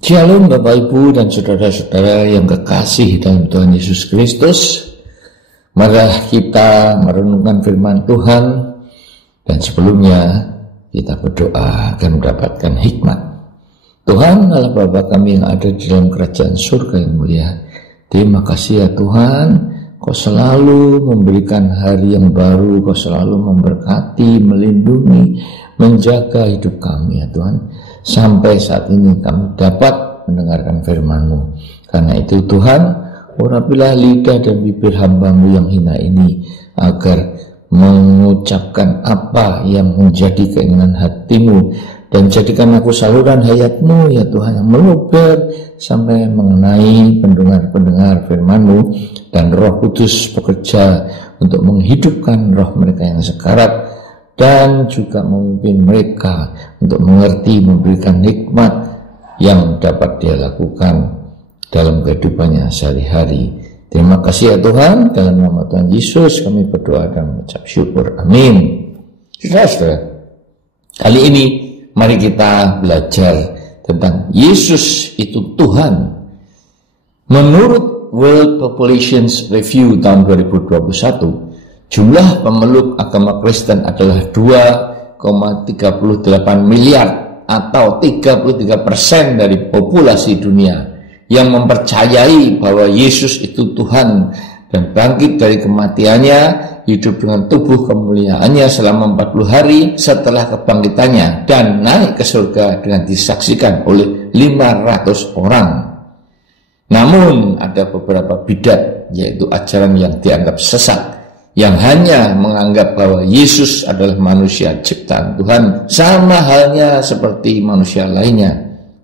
Shalom Bapak Ibu dan saudara-saudara yang kekasih dalam Tuhan Yesus Kristus. Mari kita merenungkan firman Tuhan, dan sebelumnya kita berdoa agar mendapatkan hikmat. Tuhan Allah Bapa kami yang ada di dalam kerajaan surga yang mulia, terima kasih ya Tuhan, Kau selalu memberikan hari yang baru, Kau selalu memberkati, melindungi, menjaga hidup kami ya Tuhan. Sampai saat ini kami dapat mendengarkan firman-Mu. Karena itu Tuhan, urapilah lidah dan bibir hamba-Mu yang hina ini, agar mengucapkan apa yang menjadi keinginan hati-Mu, dan jadikan aku saluran hayat-Mu ya Tuhan, yang meluber sampai mengenai pendengar-pendengar firman-Mu, dan Roh Kudus bekerja untuk menghidupkan roh mereka yang sekarat, dan juga memimpin mereka untuk mengerti, memberikan hikmat yang dapat dia lakukan dalam kehidupannya sehari-hari. Terima kasih ya Tuhan, dalam nama Tuhan Yesus kami berdoa dan mengucap syukur. Amin. Saudara-saudara, kali ini mari kita belajar tentang Yesus itu Tuhan. Menurut World Populations Review tahun 2021, jumlah pemeluk agama Kristen adalah 2,38 miliar atau 33% dari populasi dunia yang mempercayai bahwa Yesus itu Tuhan dan bangkit dari kematiannya, hidup dengan tubuh kemuliaannya selama 40 hari setelah kebangkitannya, dan naik ke surga dengan disaksikan oleh 500 orang. Namun ada beberapa bidat, yaitu ajaran yang dianggap sesat, yang hanya menganggap bahwa Yesus adalah manusia ciptaan Tuhan, sama halnya seperti manusia lainnya.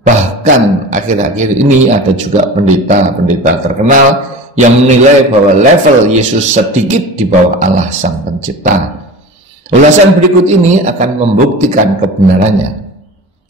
Bahkan akhir-akhir ini ada juga pendeta-pendeta terkenal yang menilai bahwa level Yesus sedikit di bawah Allah Sang Pencipta. Ulasan berikut ini akan membuktikan kebenarannya.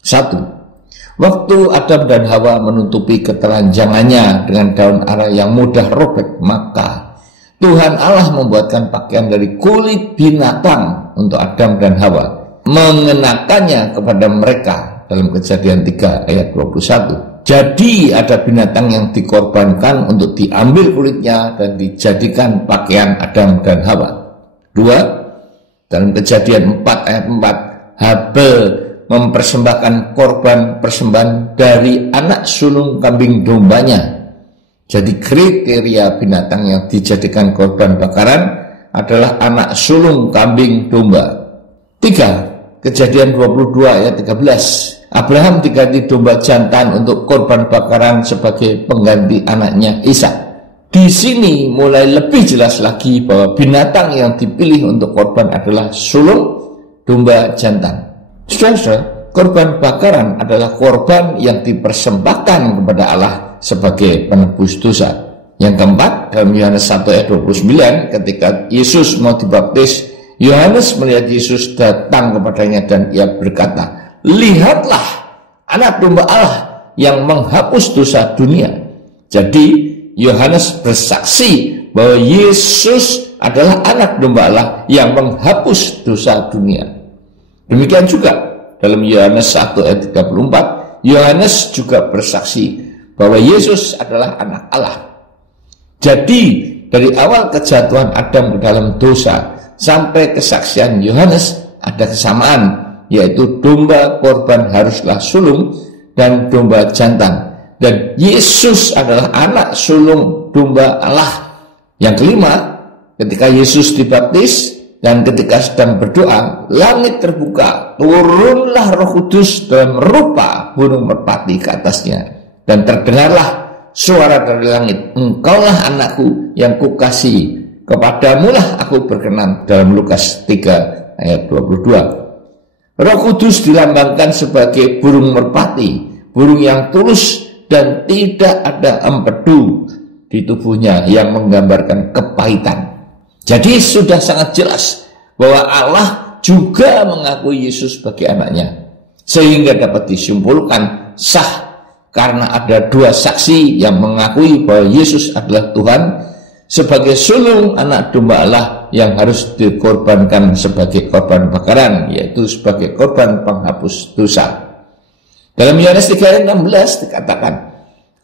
1. Waktu Adam dan Hawa menutupi ketelanjangannya dengan daun ara yang mudah robek, maka Tuhan Allah membuatkan pakaian dari kulit binatang untuk Adam dan Hawa, mengenakannya kepada mereka dalam Kejadian 3 ayat 21. Jadi ada binatang yang dikorbankan untuk diambil kulitnya dan dijadikan pakaian Adam dan Hawa. 2. Dalam Kejadian 4 ayat 4, Habel mempersembahkan korban persembahan dari anak sulung kambing dombanya. Jadi kriteria binatang yang dijadikan korban bakaran adalah anak sulung kambing domba. 3. Kejadian 22 ayat 13. Abraham diganti domba jantan untuk korban bakaran sebagai pengganti anaknya Ishak. Di sini mulai lebih jelas lagi bahwa binatang yang dipilih untuk korban adalah sulung domba jantan. Saudara, korban bakaran adalah korban yang dipersembahkan kepada Allah sebagai penebus dosa. Yang keempat, dalam Yohanes 1 ayat 29, ketika Yesus mau dibaptis, Yohanes melihat Yesus datang kepadanya dan ia berkata, "Lihatlah anak domba Allah yang menghapus dosa dunia." Jadi Yohanes bersaksi bahwa Yesus adalah anak domba Allah yang menghapus dosa dunia. Demikian juga dalam Yohanes 1 ayat 34, Yohanes juga bersaksi bahwa Yesus adalah anak Allah. Jadi dari awal kejatuhan Adam ke dalam dosa sampai kesaksian Yohanes ada kesamaan, yaitu domba korban haruslah sulung dan domba jantan, dan Yesus adalah anak sulung domba Allah. Yang kelima, ketika Yesus dibaptis dan ketika sedang berdoa, langit terbuka, turunlah Roh Kudus dalam rupa burung merpati ke atasnya. Dan terdengarlah suara dari langit, "Engkaulah anakku yang kukasihi, kepadamulah aku berkenan." Dalam Lukas 3 ayat 22. Roh Kudus dilambangkan sebagai burung merpati, burung yang tulus dan tidak ada empedu di tubuhnya yang menggambarkan kepahitan. Jadi sudah sangat jelas bahwa Allah juga mengakui Yesus sebagai anaknya, sehingga dapat disimpulkan sah karena ada dua saksi yang mengakui bahwa Yesus adalah Tuhan sebagai sulung anak domba Allah yang harus dikorbankan sebagai korban bakaran, yaitu sebagai korban penghapus dosa. Dalam Yohanes 3 ayat 16 dikatakan,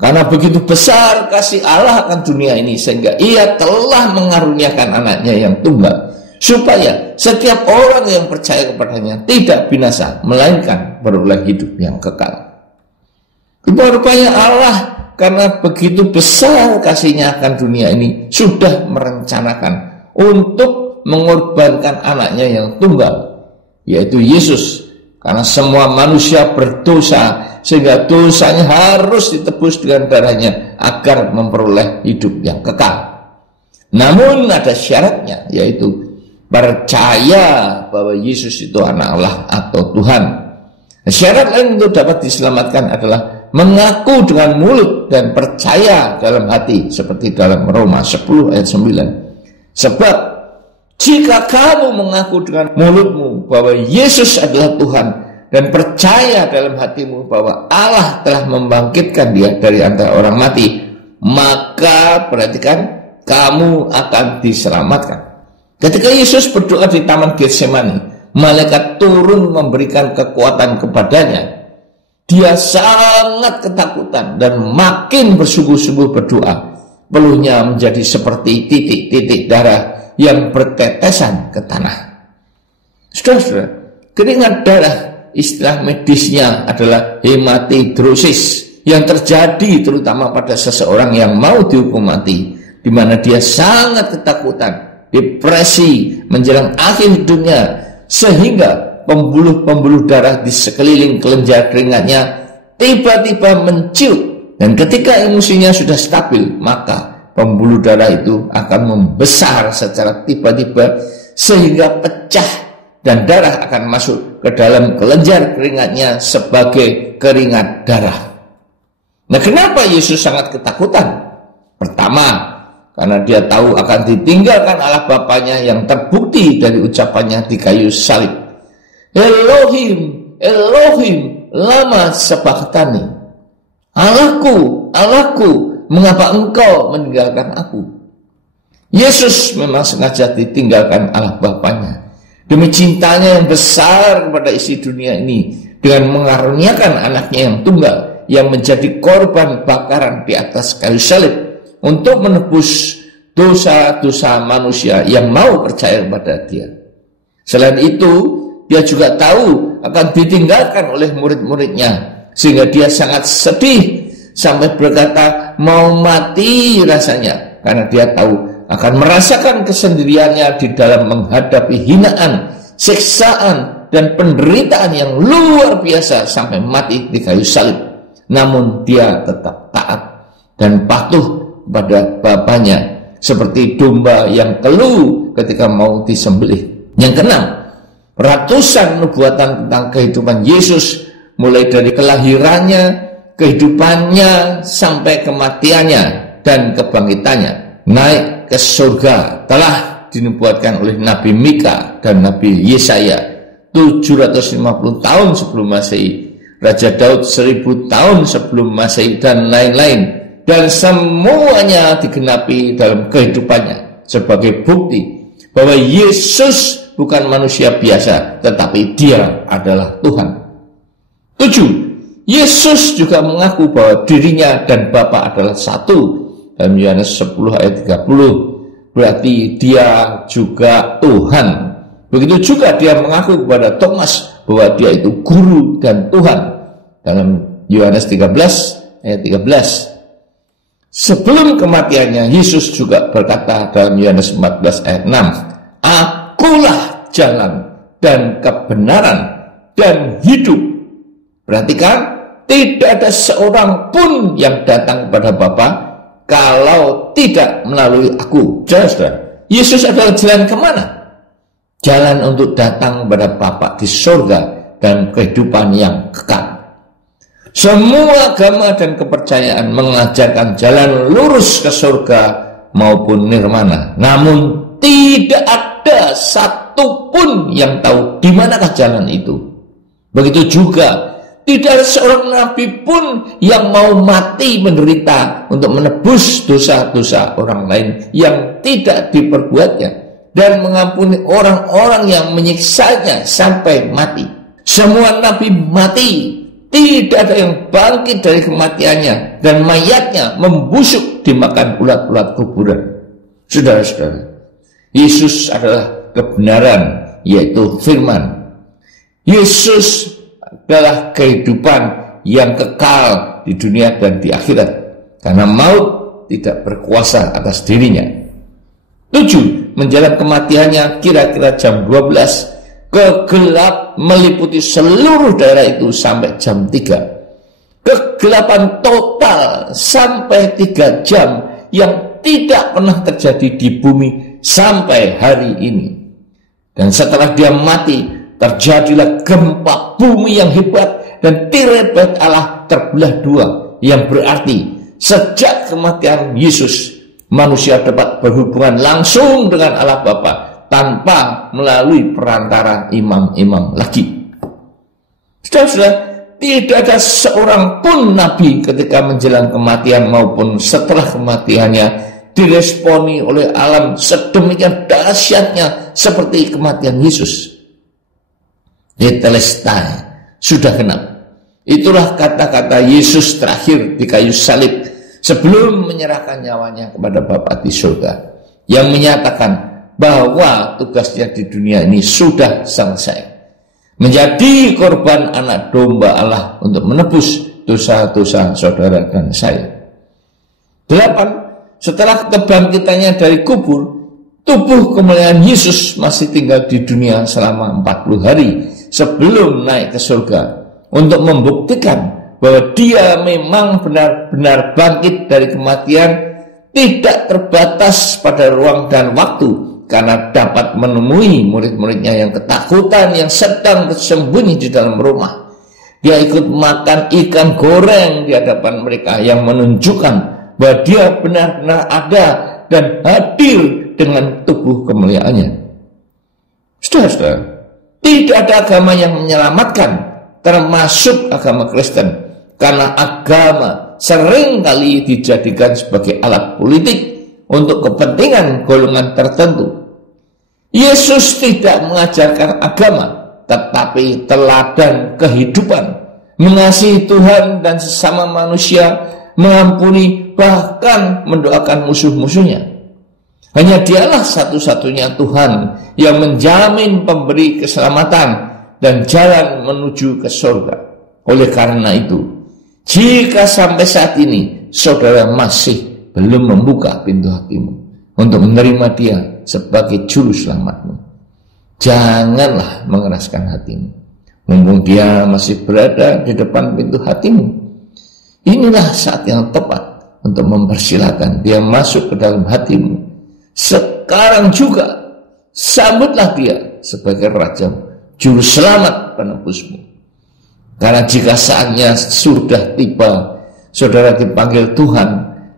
karena begitu besar kasih Allah akan dunia ini, sehingga ia telah mengaruniakan anaknya yang tunggal, supaya setiap orang yang percaya kepadanya tidak binasa, melainkan beroleh hidup yang kekal. Rupa-rupanya Allah karena begitu besar kasihnya akan dunia ini, sudah merencanakan untuk mengorbankan anaknya yang tunggal, yaitu Yesus. Karena semua manusia berdosa, sehingga dosanya harus ditebus dengan darahnya agar memperoleh hidup yang kekal. Namun ada syaratnya, yaitu percaya bahwa Yesus itu anak Allah atau Tuhan. Syarat lain untuk dapat diselamatkan adalah mengaku dengan mulut dan percaya dalam hati, seperti dalam Roma 10 ayat 9. Sebab jika kamu mengaku dengan mulutmu bahwa Yesus adalah Tuhan dan percaya dalam hatimu bahwa Allah telah membangkitkan dia dari antara orang mati, maka perhatikan, kamu akan diselamatkan. Ketika Yesus berdoa di Taman Getsemani, malaikat turun memberikan kekuatan kepadanya. Dia sangat ketakutan dan makin bersungguh-sungguh berdoa. Peluhnya menjadi seperti titik-titik darah yang bertetesan ke tanah. Saudara-saudara, keringat darah, istilah medisnya adalah hematidrosis, yang terjadi terutama pada seseorang yang mau dihukum mati, di mana dia sangat ketakutan, depresi menjelang akhir hidupnya, sehingga pembuluh-pembuluh darah di sekeliling kelenjar keringatnya tiba-tiba menciut, dan ketika emosinya sudah stabil, maka pembuluh darah itu akan membesar secara tiba-tiba sehingga pecah, dan darah akan masuk ke dalam kelenjar keringatnya sebagai keringat darah. Nah, kenapa Yesus sangat ketakutan? Pertama, karena dia tahu akan ditinggalkan Allah Bapanya yang terbukti dari ucapannya di kayu salib. Elohim, Elohim, lama sabachthani. Allahku, Allahku, mengapa engkau meninggalkan aku? Yesus memang sengaja ditinggalkan Allah Bapanya demi cintanya yang besar kepada isi dunia ini, dengan mengaruniakan anaknya yang tunggal, yang menjadi korban bakaran di atas kayu salib untuk menebus dosa-dosa manusia yang mau percaya kepada dia. Selain itu, dia juga tahu akan ditinggalkan oleh murid-muridnya, sehingga dia sangat sedih sampai berkata mau mati rasanya, karena dia tahu akan merasakan kesendiriannya di dalam menghadapi hinaan, siksaan, dan penderitaan yang luar biasa sampai mati di kayu salib. Namun dia tetap taat dan patuh pada Bapanya, seperti domba yang keluh ketika mau disembelih. Yang keenam, ratusan nubuatan tentang kehidupan Yesus, mulai dari kelahirannya, kehidupannya, sampai kematiannya dan kebangkitannya, naik ke surga, telah dinubuatkan oleh Nabi Mika dan Nabi Yesaya 750 tahun sebelum Masehi, Raja Daud 1000 tahun sebelum Masehi, dan lain-lain. Dan semuanya digenapi dalam kehidupannya sebagai bukti bahwa Yesus bukan manusia biasa, tetapi dia adalah Tuhan. 7. Yesus juga mengaku bahwa dirinya dan Bapa adalah satu. Dalam Yohanes 10 ayat 30, berarti dia juga Tuhan. Begitu juga dia mengaku kepada Thomas bahwa dia itu guru dan Tuhan. Dalam Yohanes 13 ayat 13. Sebelum kematiannya, Yesus juga berkata dalam Yohanes 14 ayat 6, Akulah jalan dan kebenaran dan hidup. Perhatikan, tidak ada seorang pun yang datang kepada Bapa kalau tidak melalui aku. Saudara, Yesus adalah jalan kemana? Jalan untuk datang kepada Bapa di surga dan kehidupan yang kekal. Semua agama dan kepercayaan mengajarkan jalan lurus ke surga maupun nirmana. Namun tidak ada satupun yang tahu di manakah jalan itu. Begitu juga tidak ada seorang nabi pun yang mau mati menderita untuk menebus dosa-dosa orang lain yang tidak diperbuatnya, dan mengampuni orang-orang yang menyiksanya sampai mati. Semua nabi mati Tidak ada yang bangkit dari kematiannya, dan mayatnya membusuk dimakan ulat-ulat kuburan. Saudara-saudara, Yesus adalah kebenaran, yaitu firman. Yesus adalah kehidupan yang kekal di dunia dan di akhirat, karena maut tidak berkuasa atas dirinya. 7. Menjelang kematiannya kira-kira jam 12, kegelap meliputi seluruh daerah itu sampai jam 3. Kegelapan total sampai 3 jam yang tidak pernah terjadi di bumi sampai hari ini. Dan setelah dia mati, terjadilah gempa bumi yang hebat, dan tirai bait Allah terbelah 2, yang berarti sejak kematian Yesus, manusia dapat berhubungan langsung dengan Allah Bapa tanpa melalui perantara imam-imam lagi. Saudara-saudara, tidak ada seorang pun nabi ketika menjelang kematian maupun setelah kematiannya diresponi oleh alam sedemikian dahsyatnya seperti kematian Yesus. Tetelestai, sudah genap. Itulah kata-kata Yesus terakhir di kayu salib sebelum menyerahkan nyawanya kepada Bapa di surga, yang menyatakan bahwa tugasnya di dunia ini sudah selesai, menjadi korban anak domba Allah untuk menebus dosa-dosa saudara dan saya. 8. Setelah kebangkitannya dari kubur, tubuh kemuliaan Yesus masih tinggal di dunia selama 40 hari sebelum naik ke surga, untuk membuktikan bahwa dia memang benar-benar bangkit dari kematian, tidak terbatas pada ruang dan waktu, karena dapat menemui murid-muridnya yang ketakutan, yang sedang bersembunyi di dalam rumah. Dia ikut makan ikan goreng di hadapan mereka, yang menunjukkan bahwa dia benar-benar ada dan hadir dengan tubuh kemuliaannya. Saudara-saudara, tidak ada agama yang menyelamatkan, termasuk agama Kristen, karena agama seringkali dijadikan sebagai alat politik untuk kepentingan golongan tertentu. Yesus tidak mengajarkan agama, tetapi teladan kehidupan, mengasihi Tuhan dan sesama manusia, mengampuni, bahkan mendoakan musuh-musuhnya. Hanya dialah satu-satunya Tuhan yang menjamin pemberi keselamatan dan jalan menuju ke surga. Oleh karena itu, jika sampai saat ini saudara masih belum membuka pintu hatimu untuk menerima dia sebagai juru selamatmu, janganlah mengeraskan hatimu. Mumpung dia masih berada di depan pintu hatimu, inilah saat yang tepat untuk mempersilahkan dia masuk ke dalam hatimu. Sekarang juga sambutlah dia sebagai Raja, juru selamat penebusmu. Karena jika saatnya sudah tiba, saudara dipanggil Tuhan,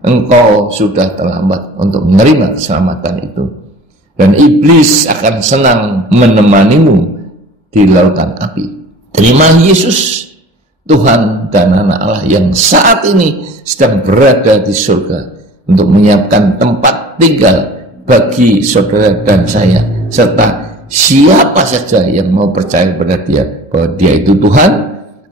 engkau sudah terlambat untuk menerima keselamatan itu. Dan iblis akan senang menemanimu di lautan api. Terima Yesus, Tuhan dan anak Allah yang saat ini sedang berada di surga untuk menyiapkan tempat tinggal bagi saudara dan saya, serta siapa saja yang mau percaya kepada dia bahwa dia itu Tuhan,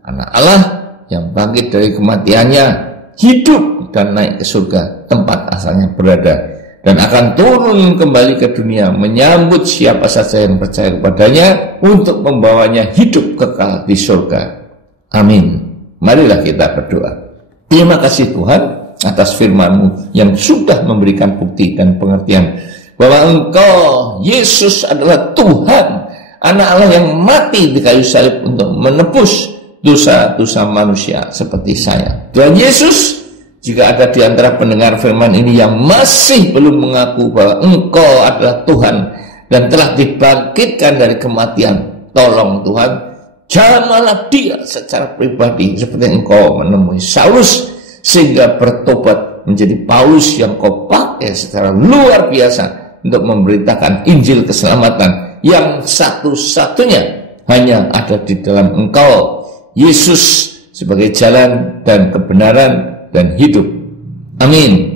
anak Allah yang bangkit dari kematiannya, hidup dan naik ke surga tempat asalnya berada, dan akan turun kembali ke dunia menyambut siapa saja yang percaya kepadanya untuk membawanya hidup kekal di surga. Amin. Marilah kita berdoa. Terima kasih Tuhan atas firman-Mu yang sudah memberikan bukti dan pengertian bahwa Engkau, Yesus, adalah Tuhan, anak Allah yang mati di kayu salib untuk menebus dosa-dosa manusia seperti saya. Tuhan Yesus, jika ada di antara pendengar firman ini yang masih belum mengaku bahwa Engkau adalah Tuhan dan telah dibangkitkan dari kematian, tolong Tuhan, jamahlah dia secara pribadi seperti Engkau menemui Saulus, sehingga bertobat menjadi Paulus yang Kau pakai secara luar biasa untuk memberitakan Injil keselamatan yang satu-satunya hanya ada di dalam Engkau, Yesus, sebagai jalan dan kebenaran dan hidup. Amin.